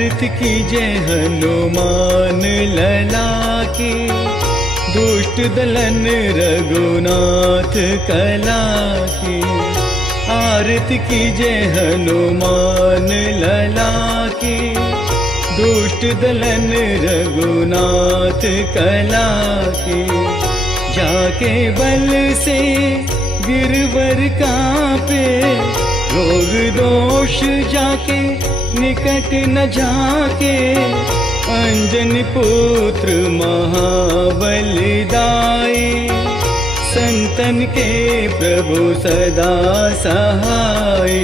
आरती कीजे हनुमान लला की, दुष्ट दलन रघुनाथ कला की। आरती कीजे हनुमान लला की, दुष्ट दलन रघुनाथ कला की। जाके बल से गिरवर कांपे, रोग दोष जाके निकट न जाके। अंजनी पुत्र महाबलिदाई, संतन के प्रभु सदा सहाय।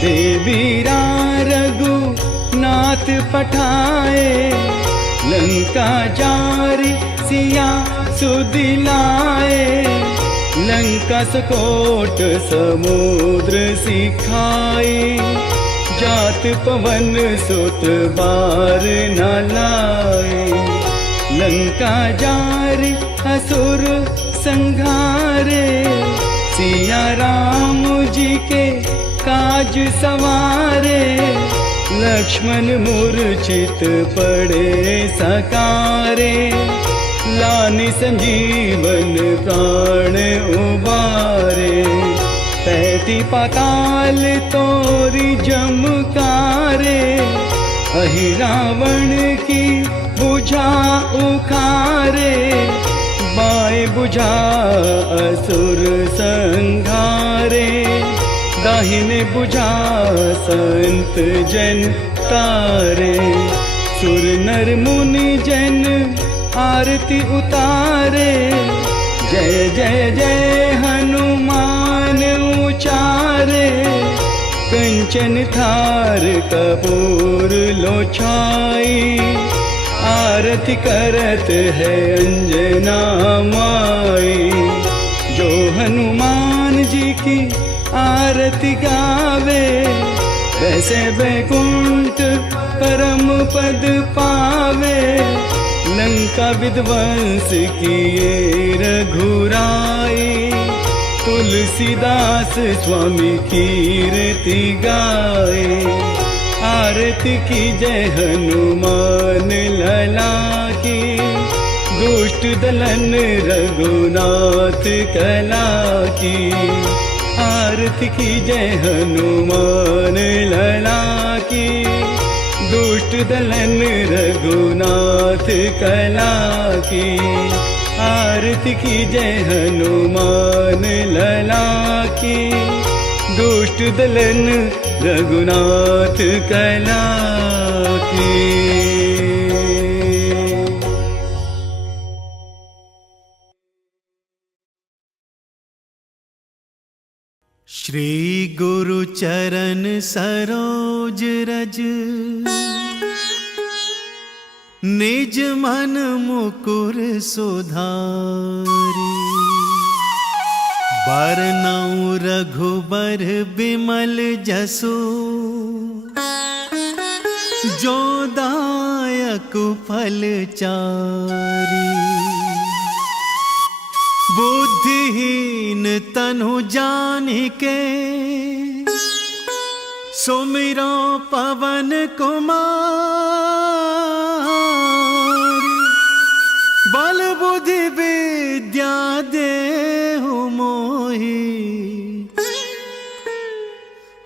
देवीरा रघुनाथ पठाए, लंका जारी सिया सुदिलाए। लंका सकोट समुद्र सिखाई, जात पवन सुत बार न लाए। लंका जारी असुर संघारे, सिया राम जी के काज सवारे। लक्ष्मण मूर्छित पड़े सकारे, लानि संजीवन प्राण उबारे। पैती पाताल तोरी जमकारे, अहि रावण की बुझा उखारे। बाएं बुझा असुर संघारे, दाहिने बुझा संत जन तारे। सुर नर मुनि जन आरती उतारे, जय जय जय हनुमान उचारे। कंचन थार कपूर लो छाई, आरती करत है अंजना माई। जो हनुमान जी की आरती गावे, वैसे वैकुंठ परम पद पावे। लंका विध्वंस किए रघुराई, तुलसीदास स्वामी कीर्ति गाए। आरती की जय हनुमान लला की, दुष्ट दलन रघुनाथ कला की। आरती की जय हनुमान लला की, दुष्ट दलन रघुनाथ कला की। आरती की जय हनुमान लला की, दुष्ट दलन रघुनाथ कला की। श्री गुरु चरण सरोज रज, निज मन मुकुर सुधारी। बरनउँ रघुबर बिमल जसु, जो दायक फल चारी। बुद्धिहीन तनु जानिके, सुमिरो पवन कुमार। बल बुद्धि विद्या देहु मोहि,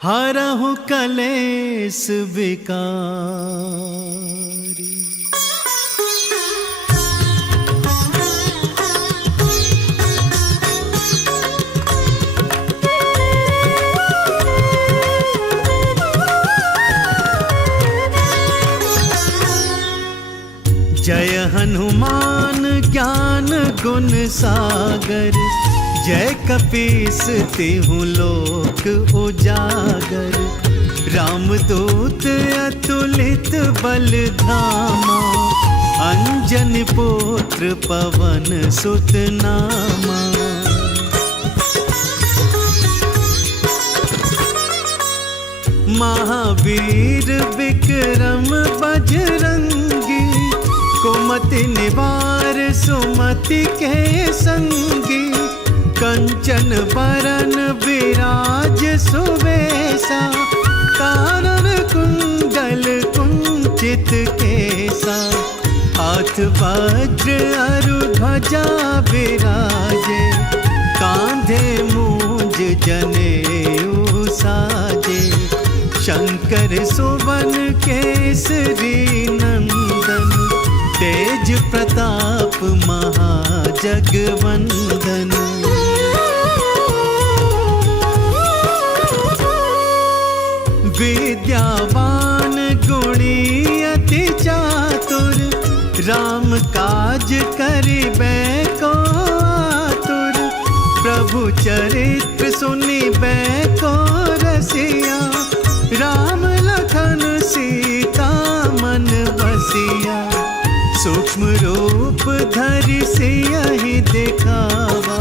हरहु कलेस विकारी। जय हनुमान ज्ञान गुण सागर, जय कपीस तिहु लोक उजागर। रामदूत अतुलित बल धामा, अंजनी पुत्र पवन सुत नामा। महावीर विक्रम बजरंगी, कुमति निवार सुमति के संगी। कंचन बरन विराज सुवेशा, कानन कुंडल कुंडल पूजित केसा, हाथ वज्र अरु ध्वजा विराजे, कांधे मूंज जनेऊ साजे। शंकर सुवन केसरी नंदन, तेज प्रताप महाजगवंदन। विद्यावान गुणी अति चातुर, राम काज करिबे को आतुर। प्रभु चरित्र सुनिबे को रसिया, राम लखन सीता मन बसिया। सूक्ष्म रूप धरि सियहि दिखावा,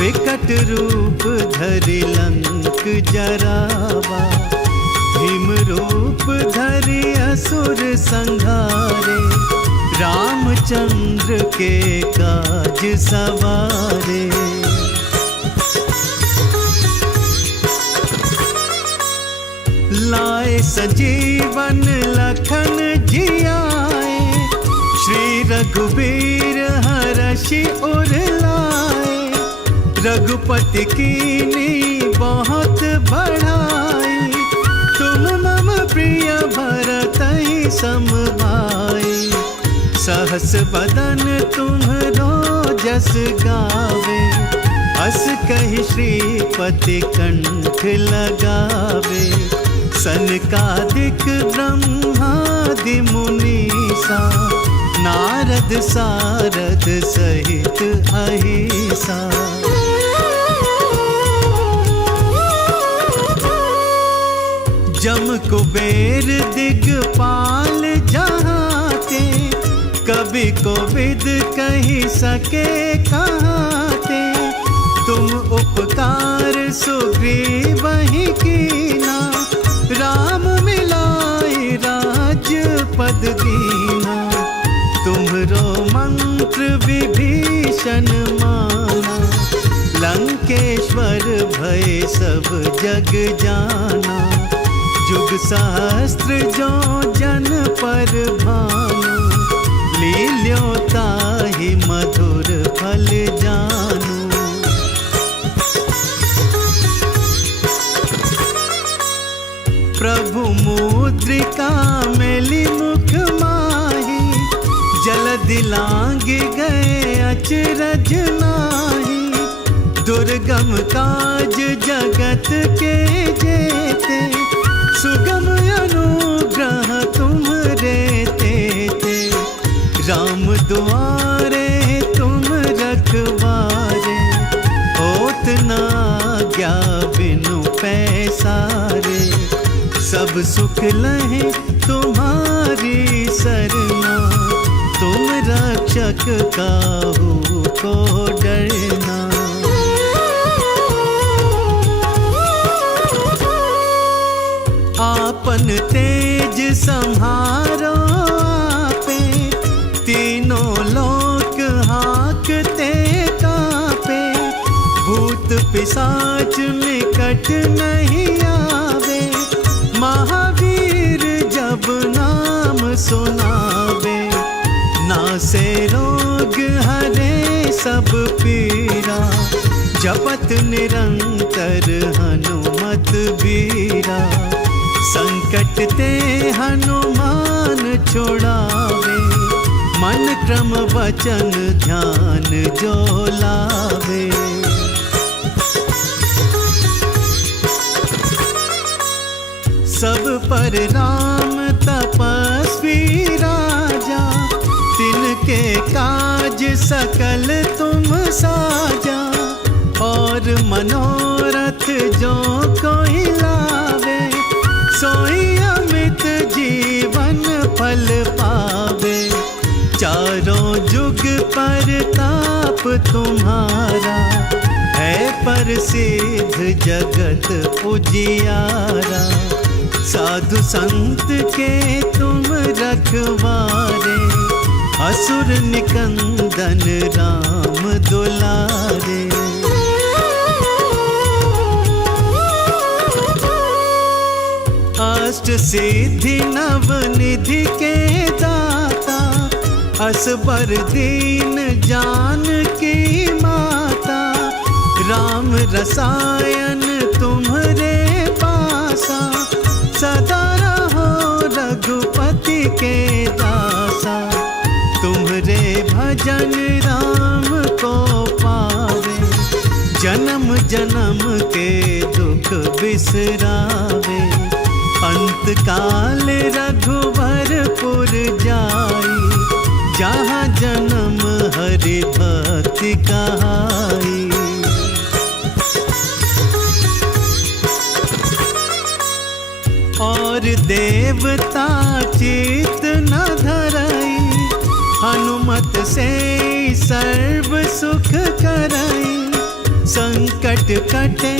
विकट रूप धरि लंक जरावा। भीम रूप धरि असुर संहारे, रामचंद्र के काज सवारे। लाए सजीवन लखन जियाए, श्री रघुबीर हरषि उर लाए। रघुपति कीन्ही बहुत बढ़ाई, तुम मम प्रिय भरतहि सम भाई। सहस बदन तुम्हरो जस गावे, अस कहि श्रीपति कंठ लगावे। सनकादिक ब्रह्मादि मुनीसा, नारद सारद सहित अहिसा। जम कुबेर दिगपाल जहाते, कवि कोविद कहि सके कहाते। तुम उपकार सुग्रीवहि कीना, राम मिलाई राजपद दीना। तुम्हरो मंत्र विभीषण माना, लंकेश्वर भय सब जग जाना। जुग सहस्त्र जो जन पर भानु, लील्यो ताहि मधुर फल जानू। प्रभु मुद्रिका मेलि मुख माही, जलधि लांघ गए अचरज नाही। दुर्गम काज जगत के जेते, सुगम अनुग्रह तुम्हरे तेते। राम दुआरे तुम रखवारे, होत न आज्ञा बिनु पैसारे। सब सुख लहे तुम्हारी सरना, तुम रक्षक काहू को डरना। आपन तेज संहारो आपे, तीनों लोक हाकते कापे। भूत पिशाच निकट नहीं आवे, महावीर जब नाम सुनावे। नासे रोग हरे सब पीरा, जपत निरंतर हनुमत बीरा। संकट ते हनुमान छोड़ावे, मन क्रम वचन ध्यान जो लावे। सब पर राम तपस्वी राजा, तिनके काज सकल तुम साजा। और मनोरथ जो कोई लावे, सोई अमित जीवन फल पावे। चारों जुग परताप तुम्हारा, है प्रसिद्ध जगत उजियारा। साधु संत के तुम रखवारे, असुर निकंदन राम दुलारे। अष्ट सिद्धि नवनिधि के दाता, असबर दीन जानकी माता, राम रसायन तुम्हरे पासा, सदा रहो रघुपति के दासा। तुम्हरे भजन राम को पावे, जन्म जन्म के दुख बिसरावे। अंत काल रघुवरपुर जाई, जहाँ जन्म हरि भक्ति कहाई। और देवता चित न धरई, हनुमत से सर्व सुख करई। संकट कटे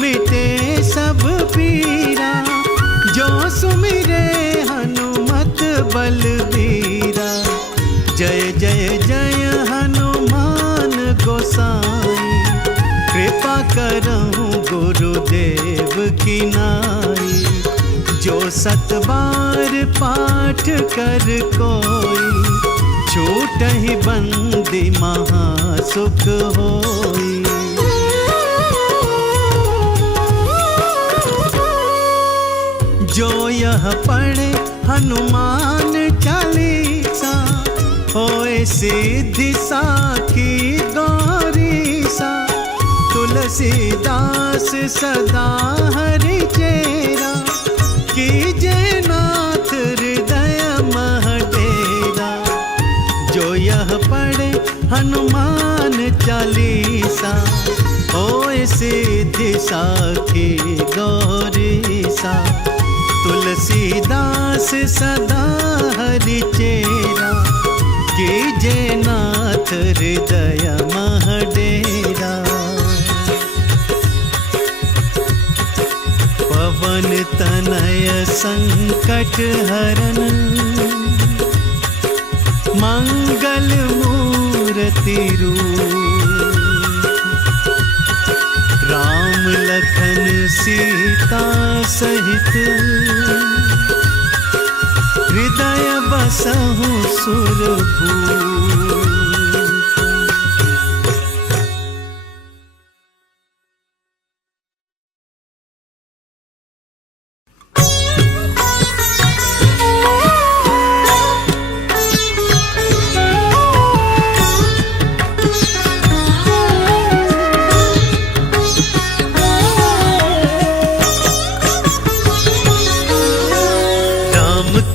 मिटे सब पीरा, जो सुमिरे हनुमत बलबीरा। जय जय जय हनुमान गोसाई, कृपा करहु गुरुदेव की नाई। जो 7 बार पाठ कर कोई, छूटहि बंदी महासुख होई। जो यह पढ़े हनुमान चालीसा, होए सिद्धि साखी गौरीसा। तुलसीदास सदा हरि चेरा, कीजे नाथ हृदय मह डेरा। जो यह पढ़े हनुमान चालीसा, होए सिद्धि साखी गौरीसा। तुलसीदास सदा हरि चेरा, कीजे नाथ हृदय मह डेरा। पवन तनय संकट हरन, मंगल मूर्ति रूप। राम लखन सीता सहित, हृदय बसहु सुरभूप।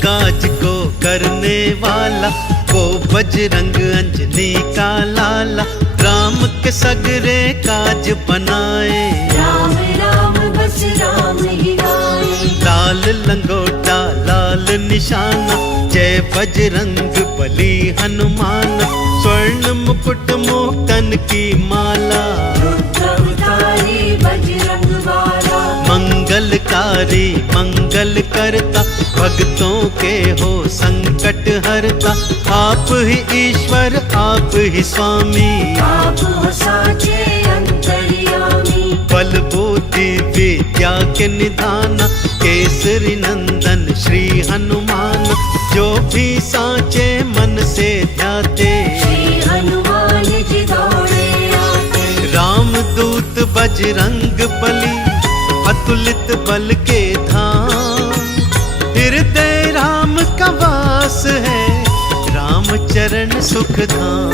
काज को करने वाला, वो बजरंग अंजनी का लाला। राम के सगरे काज बनाए, राम राम बस राम ही गाए। लाल लंगोटा लाल निशाना, जय बजरंग बली हनुमान। स्वर्ण मुकुट मोहकन की माला, रुद्र अवतारी बजरंग वाला। मंगलकारी मंगल करता, भक्तों के हो संकट हरता। आप ही ईश्वर आप ही स्वामी, आप हो साचे अंतर्यामी। बल बुद्धि विद्या के निधान, केसरी नंदन श्री हनुमान। जो भी साचे मन से ध्याते, श्री हनुमान जी दौड़े आते। राम दूत बजरंग बली, अतुलित बल के धाम। हृदय राम का वास है, राम चरण सुख धाम।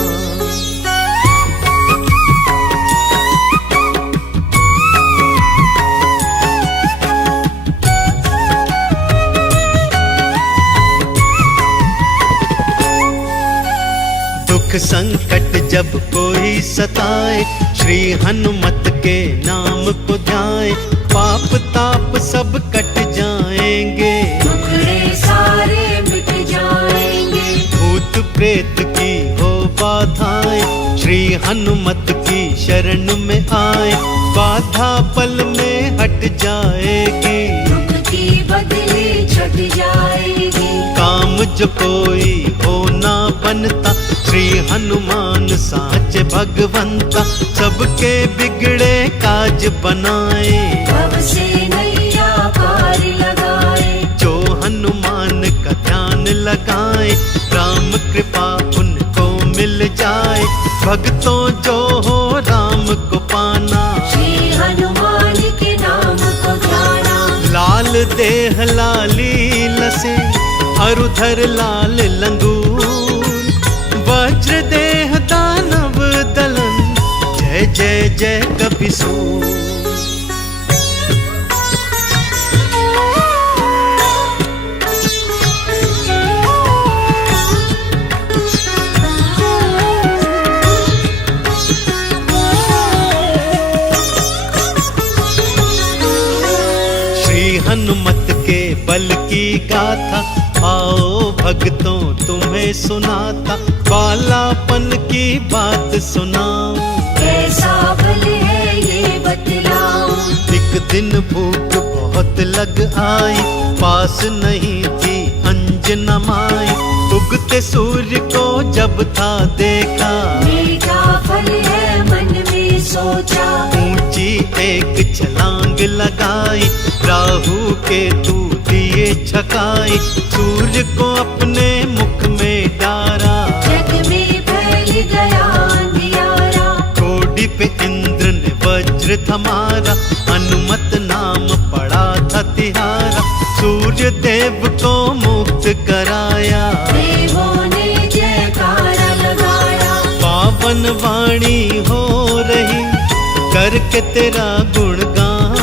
दुख संकट जब कोई सताए, श्री हनुमत के नाम को ध्याए। पाप ताप सब कट जाएंगे, दुखड़े सारे मिट जाएंगे। भूत प्रेत की हो बाधाएं, श्री हनुमत की शरण में आए। बाधा पल में हट जाएगी, दुख की बदली छट जाएगी। काम जो कोई हो ना बनता, श्री हनुमान साच भगवंता। सबके बिगड़े काज बनाए, भव से नैया पार लगाए। जो लगाए, राम कृपा उनको मिल जाए। भक्तों जो हो राम को पाना, श्री हनुमान के नाम को ध्याना। लाल देह लाली लसे, अरुधर लाल लंगूर, वज्र देह दानव दलन, जय जय जय कपिसूर। हनुमत के बल की गाथा, आओ भक्तों तुम्हें सुनाता, बालापन की बात सुनाऊं, कैसा बल है ये बतलाऊं। एक दिन भूख बहुत लग आई, पास नहीं थी अंजना माई, उगते सूर्य को जब था देखा, मीठा फल है मन में सोचा। ऊंची एक छलांग लगाई, राहु के तू दिए छकाई, सूर्य को अपने मुख में डारा, जग में फैल गया अंधियारा। कोड़ी पे इंद्र ने वज्र थमारा, हनुमत नाम पड़ा था तिहारा, सूर्य देव को मुक्त कराया, देवों ने जयकारा लगाया। पावन वाणी हो रही करके तेरा गुणगान,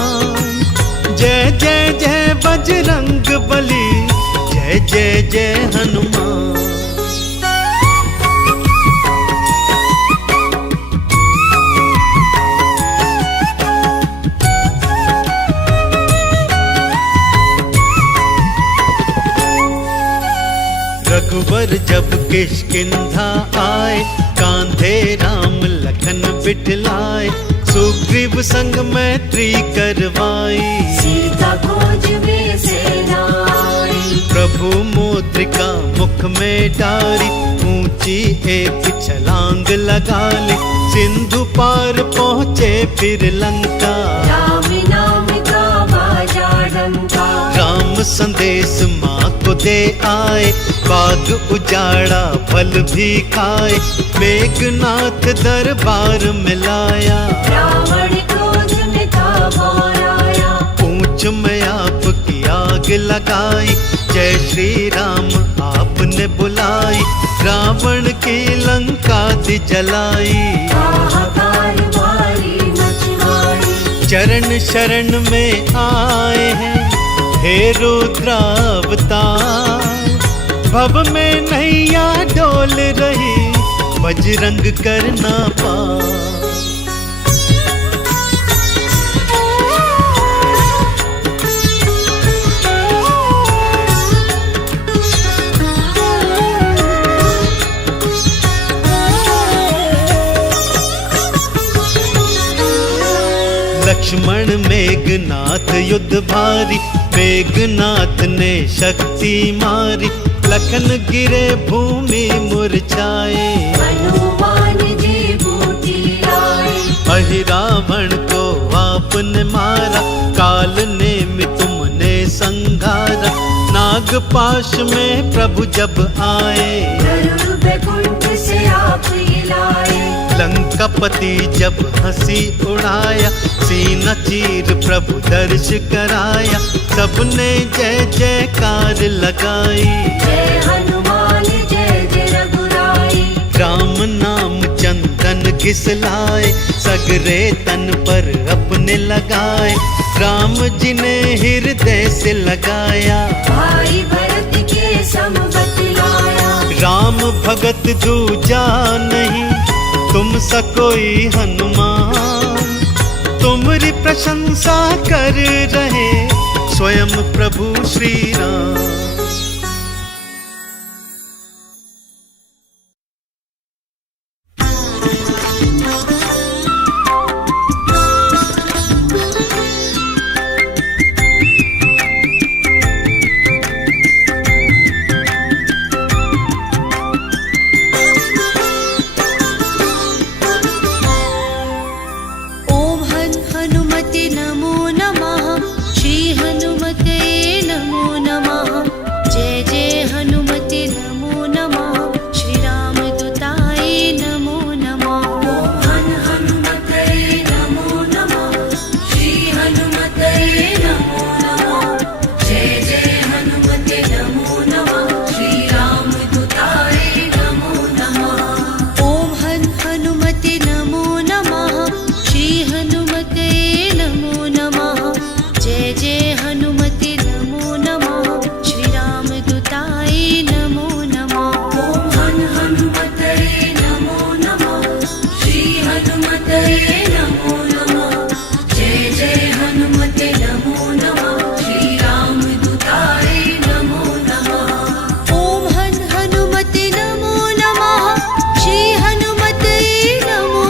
जय जय जय बजरंग बली, जय जय जय हनुमान। रघुवर जब किष्किंधा आए, कांधे राम लखन बिठलाए, सुग्रीव संग मैत्री करवाई, सीता खोज में सेना आई। प्रभु मुद्रिका मुख में डारी, ऊंची एक छलांग लगा ली, सिंधु पार पहुँचे फिर लंका, राम नाम का बाजा डंका। राम संदेश माँ को दे आए, बाग उजाड़ा फल भी खाए, मेघनाथ दरबार में लाया, रावण क्रोध में था भौराया। पूंछ में आपकी आग लगाई, जय श्री राम आपने बुलाई, रावण की लंका दी जलाई, हाहाकार भारी मचवाई। चरण शरण में आए हैं हे रुद्रावतार, भव में नैया डोल रही, बजरंग करना पार। लक्ष्मण मेघनाथ युद्ध भारी, मेघनाथ ने शक्ति मारी, लखन गिरे भूमि मुरझाए, हनुमान जी बूटी लाए। अहि रावण को आपने मारा, काल ने तुमने संघारा, नागपाश में प्रभु जब आए, गरुड़ बैकुंठ से आप ही लाए। लंकापति जब हंसी उड़ाया, सीना चीर प्रभु दर्श कराया, सबने जय जयकार लगाई, जय हनुमान जय जय रघुराई। राम नाम चंदन घिसलाए, सगरे तन पर अपने लगाए, राम जी ने हृदय से लगाया, भाई भरत के सम बतलाया। राम भगत दूजा नहीं, तुम सा कोई हनुमान, तुम्हारी प्रशंसा कर रहे स्वयं प्रभु श्री राम। हनुमते नमो नमः, श्री हनुमते नमो नमः। हनुमते नमो नमः श्री हनुमते नमो नमः जय जय हनुमते नमो नमः श्री रामदूताय नमो नमः ॐ हनुमते नमो नमः श्री हनुमते नमो नमः जय जय हनुमते नमो नमः श्री रामदूताय नमो नमः ॐ हनुमते नमो नमः श्री हनुमते नमो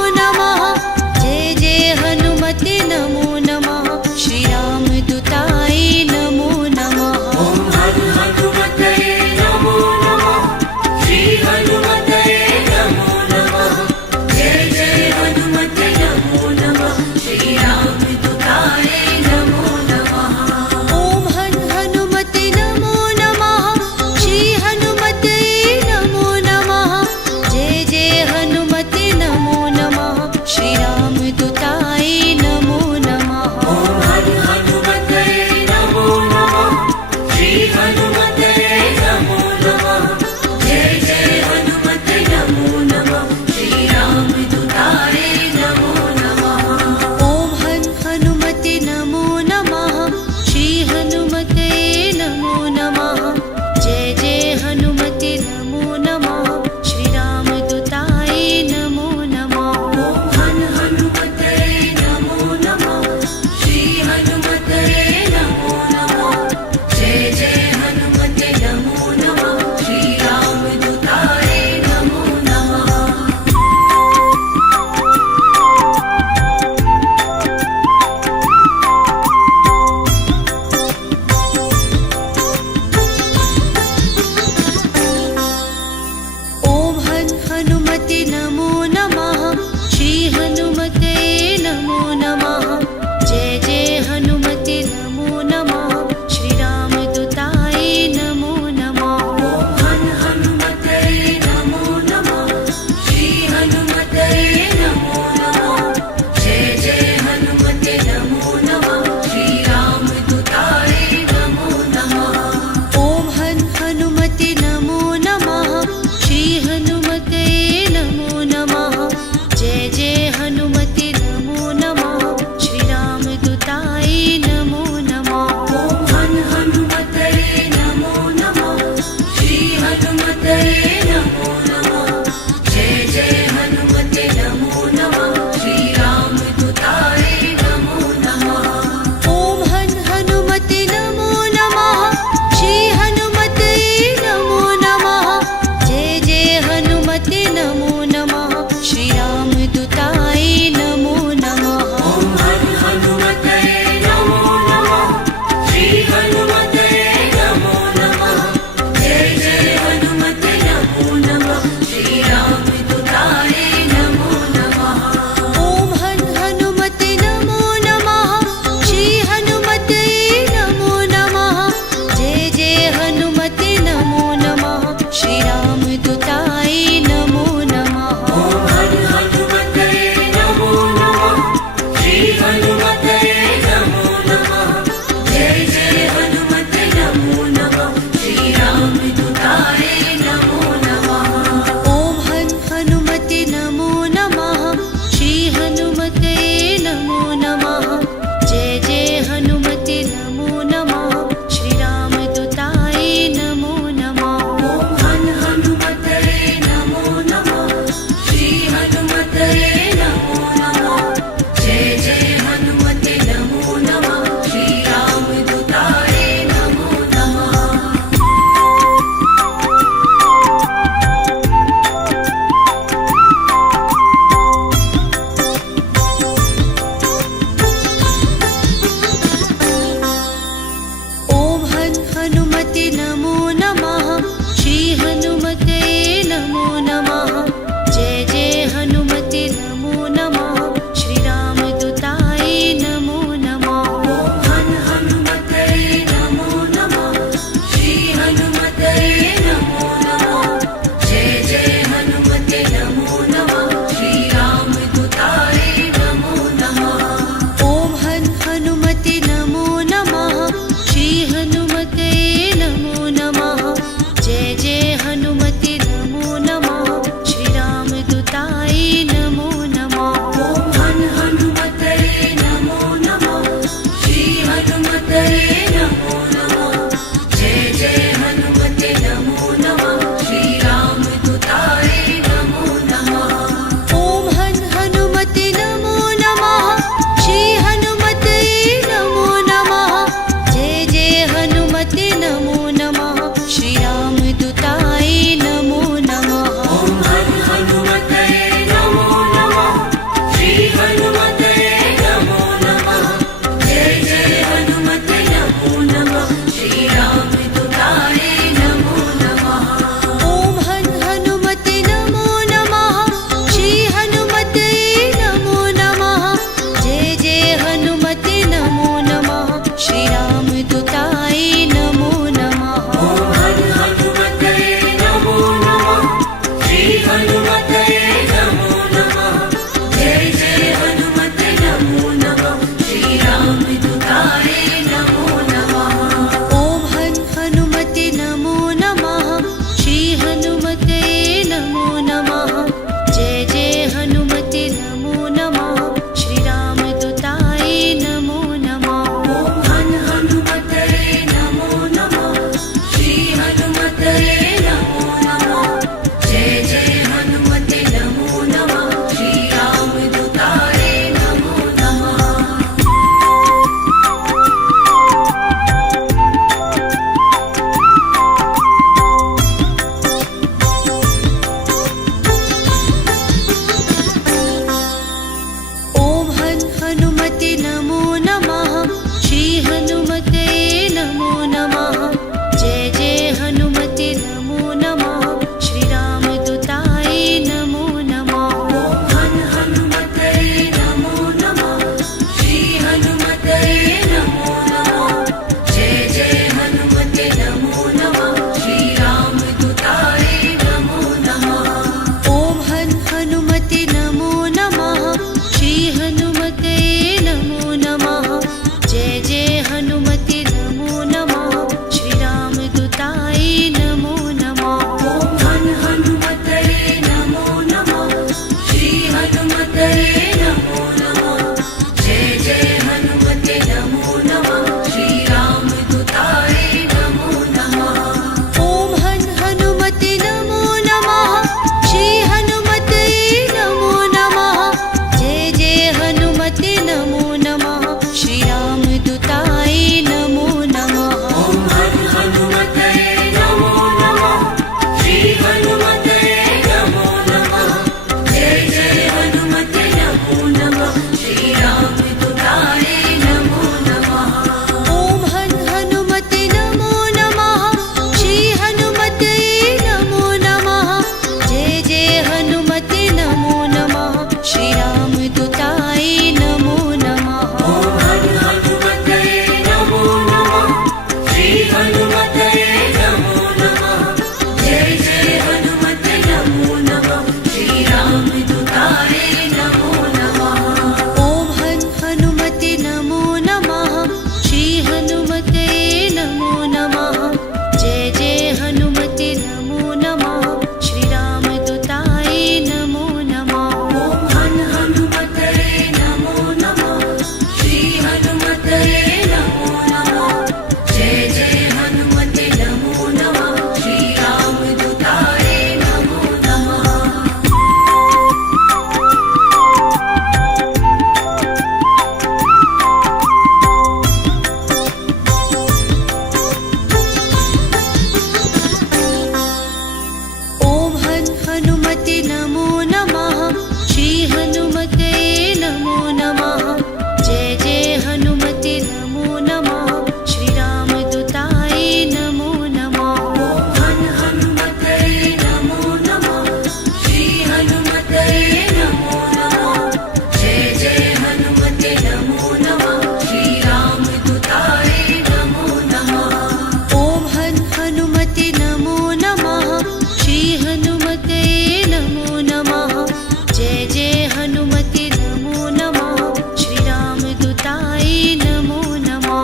हनुमते नमो नमः श्रीरामदूताय नमो नमः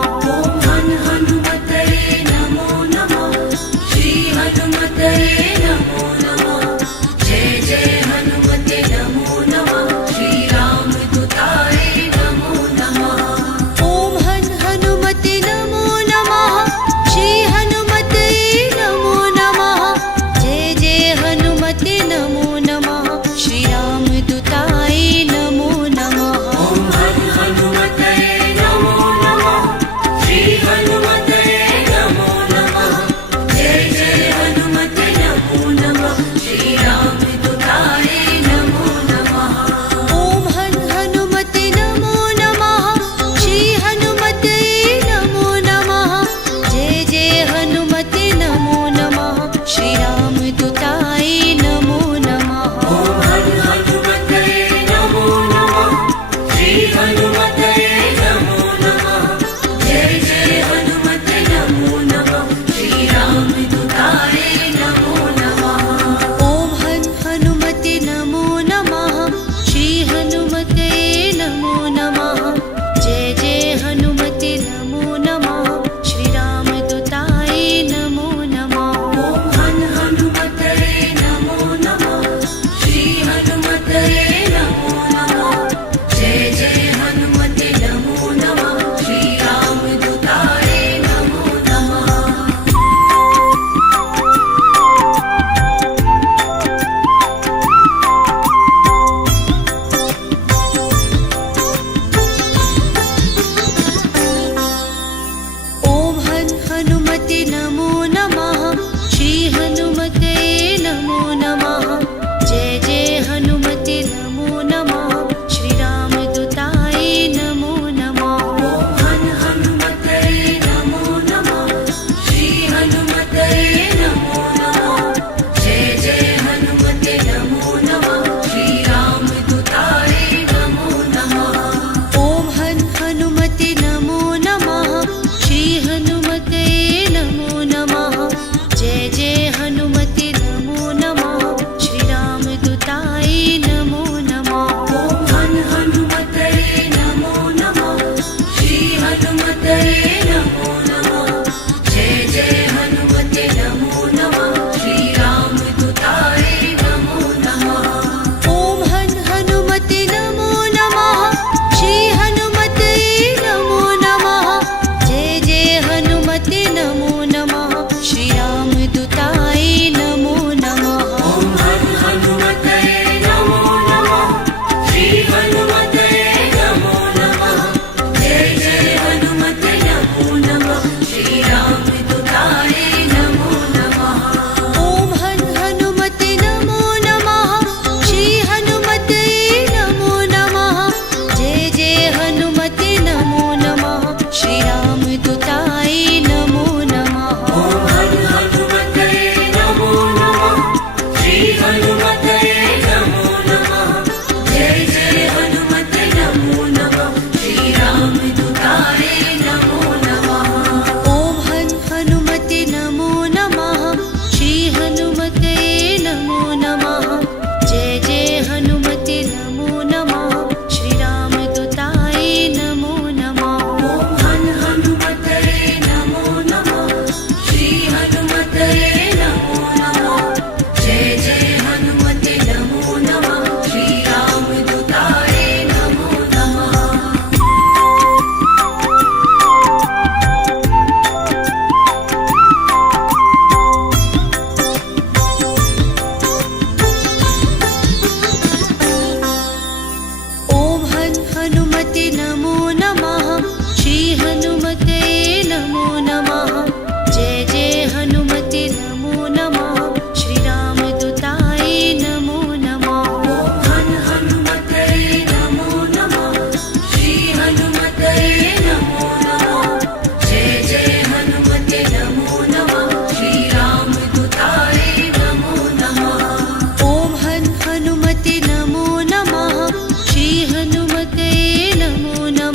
ॐ हनुमते नमो नमः श्री हनुमते नमो नमः जय जय हनुमते नमो नमः श्री रामदूताय नमो नमः ॐ हनुमते नमो नमः श्री हनुमते नमो नमः जय जय हनुमते नमो नमः श्रीरामदूताय नमो नमः ॐ हनुमते नमो नमः श्री हनुमते नमो नमः जय जय हनुमते नमो नमः श्री रामदूताय नमो नमः ॐ हनुमते नमो नमः श्री हनुमते नमो नमः जय जय हनुमते नमो नमः श्रीरामदूताय नमो नमः ॐ हनुमते नमो नमः श्री हनुमते नमो नमः जय जय हनुमते नमो नमः श्री रामदूताय नमो नमः ॐ हनुमते नमो नमः श्री हनुमते नमो नमः जय जय हनुमते नमो नमः श्रीरामदूताय नमो नमः ॐ हनुमते नमो नमः श्री हनुमते नमो नमः जय जय हनुमते नमो नमः श्री रामदूताय नमो नमः ॐ हनुमते नमो नमः श्री हनुमते नमो नमः जय जय हनुमते नमो नमः श्रीरामदूताय नमो नमः ॐ हनुमते नमो नमः श्री हनुमते नमो नमः जय जय हनुमते नमो नमः श्री रामदूताय नमो नमः ॐ हनुमते नमो नमः श्री हनुमते नमो नमः जय जय हनुमते नमो नमः श्रीरामदूताय नमो नमः ॐ हनुमते नमो नमः श्री हनुमते नमो नमः जय जय हनुमते नमो नमः श्री रामदूताय नमो नमः ॐ हनुमते नमो नमः श्री हनुमते नमो नमः जय जय हनुमते नमो नमः श्रीरामदूताय नमो नमः ॐ हनुमते नमो नमः श्री हनुमते नमो नमः जय जय हनुमते नमो नमः श्री रामदूताय नमो नमः ॐ हनुमते नमो नमः श्री हनुमते नमो नमः जय जय हनुमते नमो नमः श्रीरामदूताय नमो नमः ॐ हनुमते नमो नमः श्री हनुमते नमो नमः जय जय हनुमते नमो नमः श्री रामदूताय नमो नमः ॐ हनुमते नमो नमः श्री हनुमते नमो नमः जय जय हनुमते नमो नमः श्रीरामदूताय नमो नमः ॐ हनुमते नमो नमः श्री हनुमते नमो नमः जय जय हनुमते नमो नमः श्री रामदूताय नमो नमः ॐ हनुमते नमो नमः श्री हनुमते नमो नमः जय जय हनुमते नमो नमः श्रीरामदूताय नमो नमः ॐ हनुमते नमो नमः श्री हनुमते नमो नमः जय जय हनुमते नमो नमः श्री रामदूताय नमो नमः ॐ हनुमते नमो नमः श्री हनुमते नमो नमः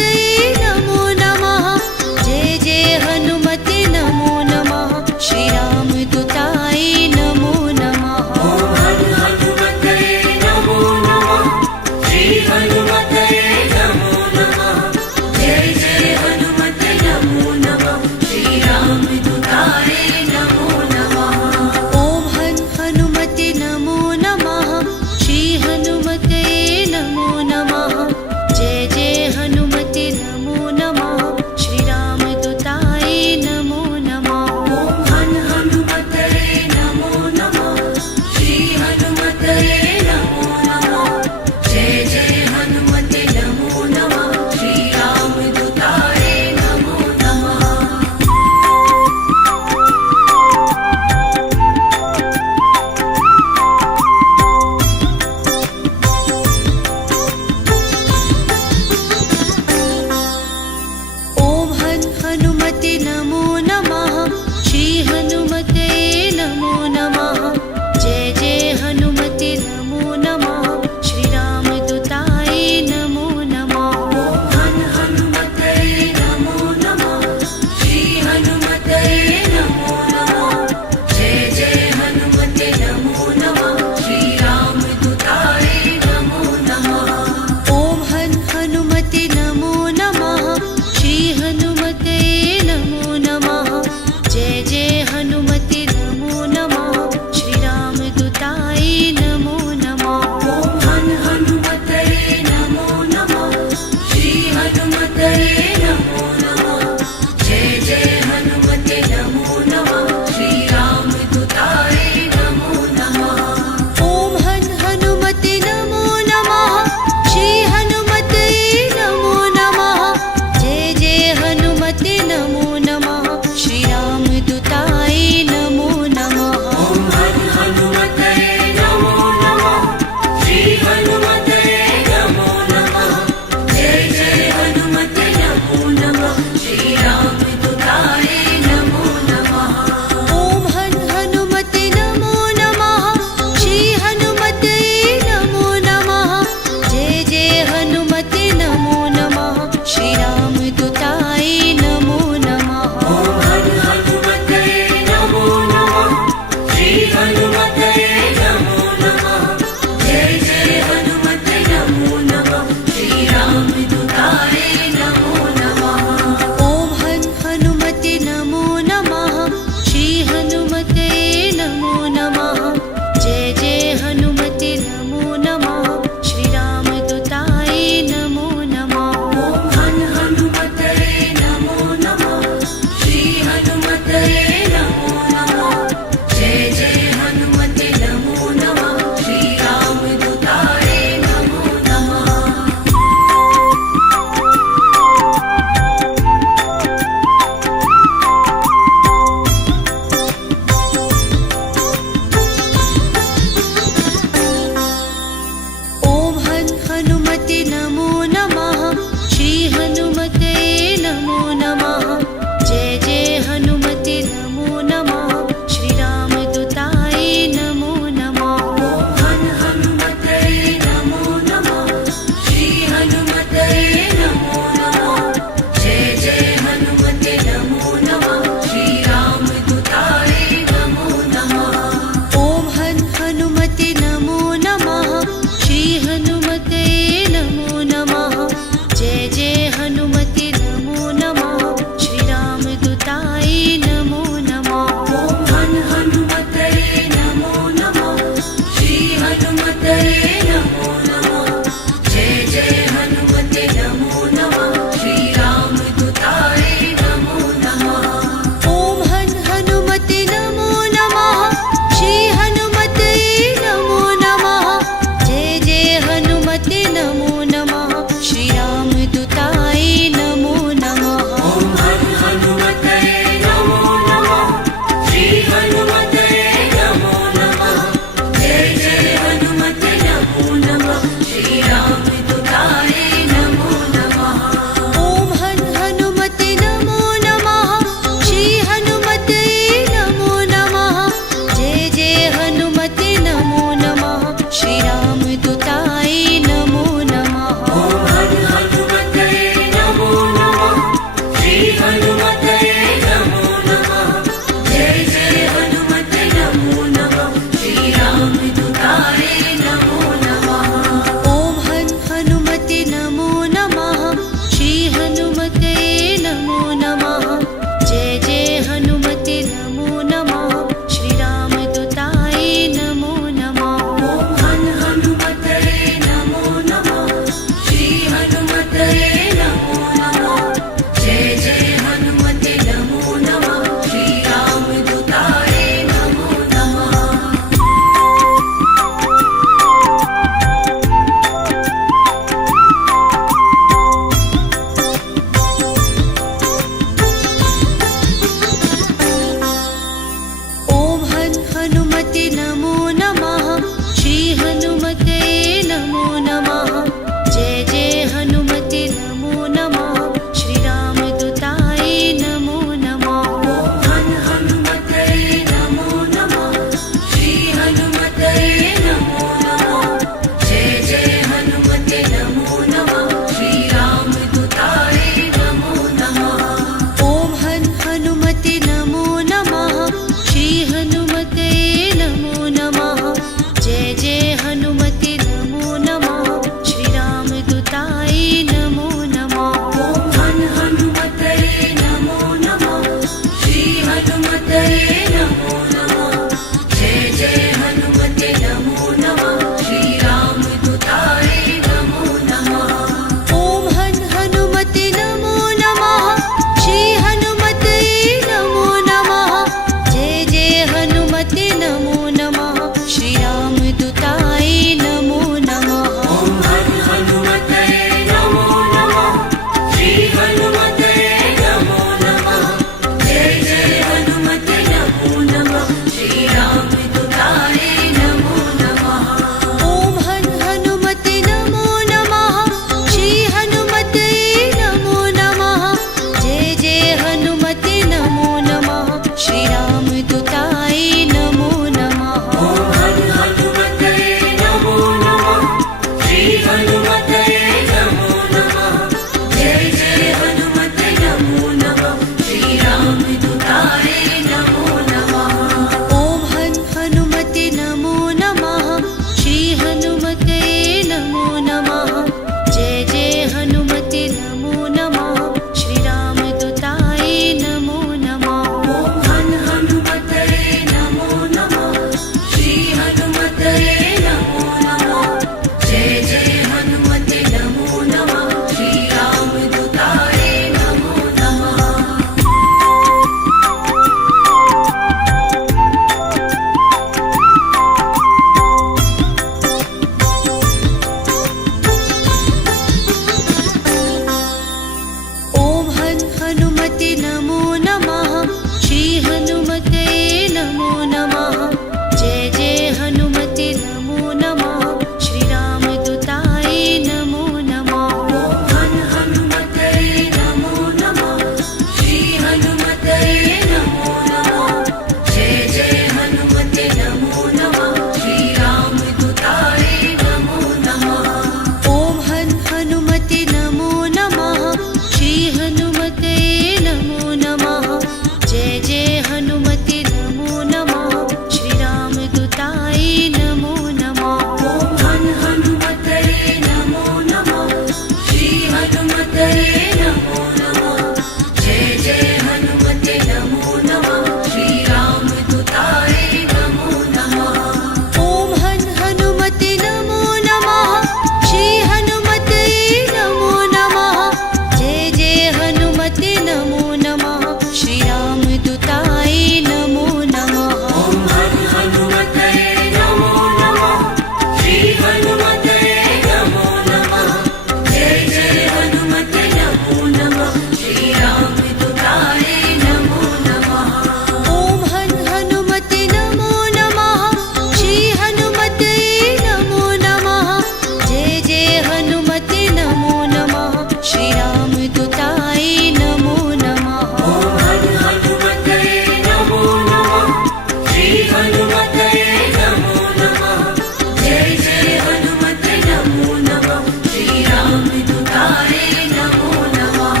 रामदूताय नमो नमः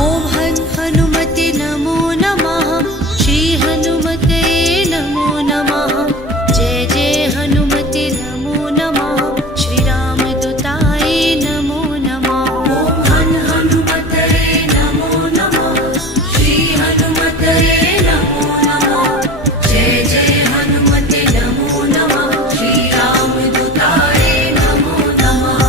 ॐ हनुमते नमो नमः श्री हनुमते नमो नमः जय जय हनुमते नमो नमः श्री रामदूताय नमो नमः ॐ हनुमते नमो नमः श्री हनुमते नमो नमः जय जय हनुमते नमो नमः श्री रामदूताय नमो नमः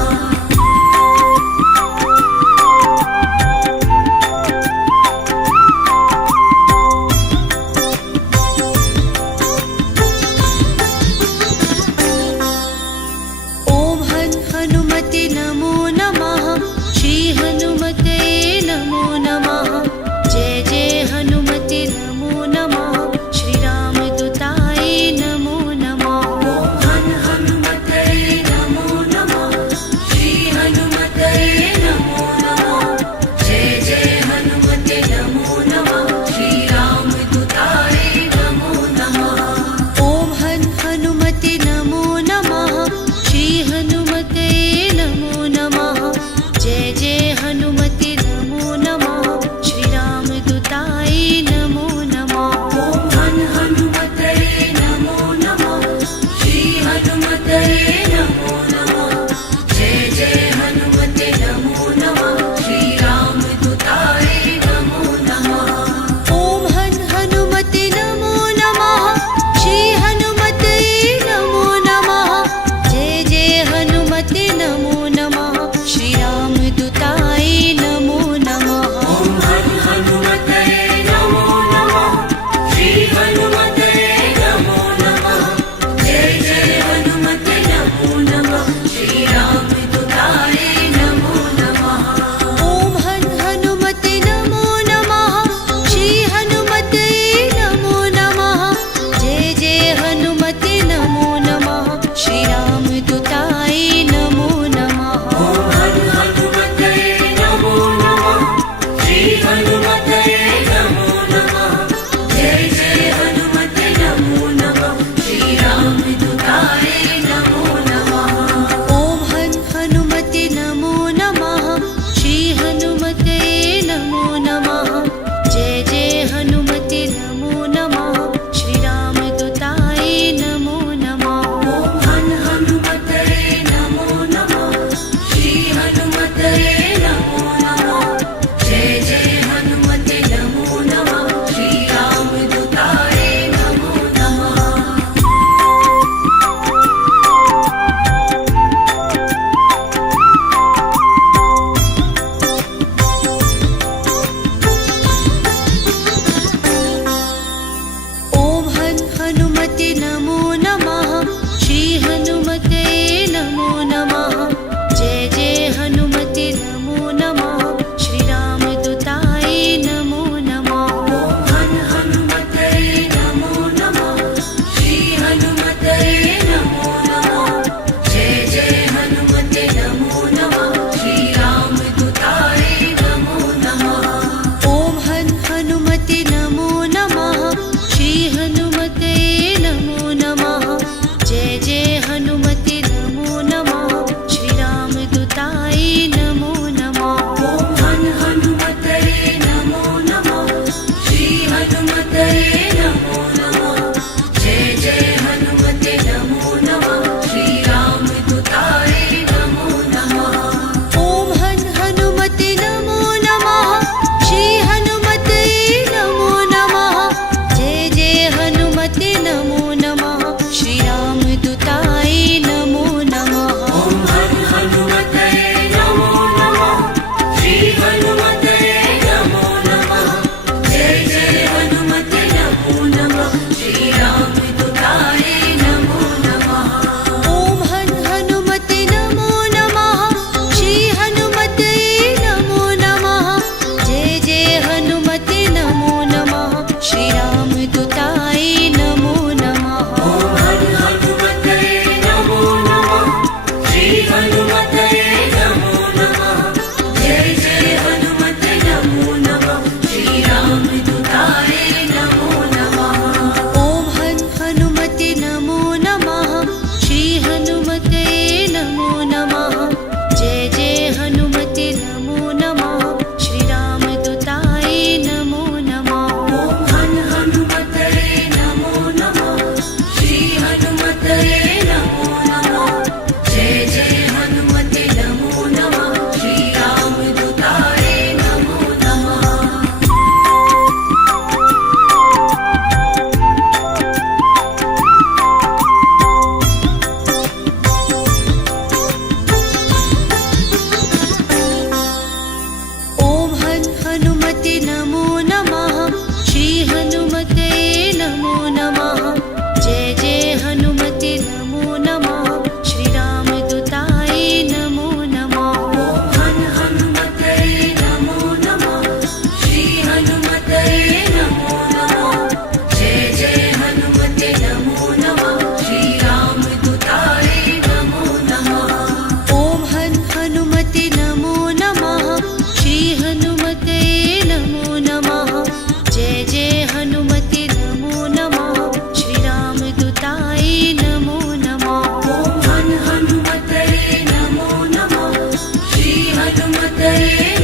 हनुमतये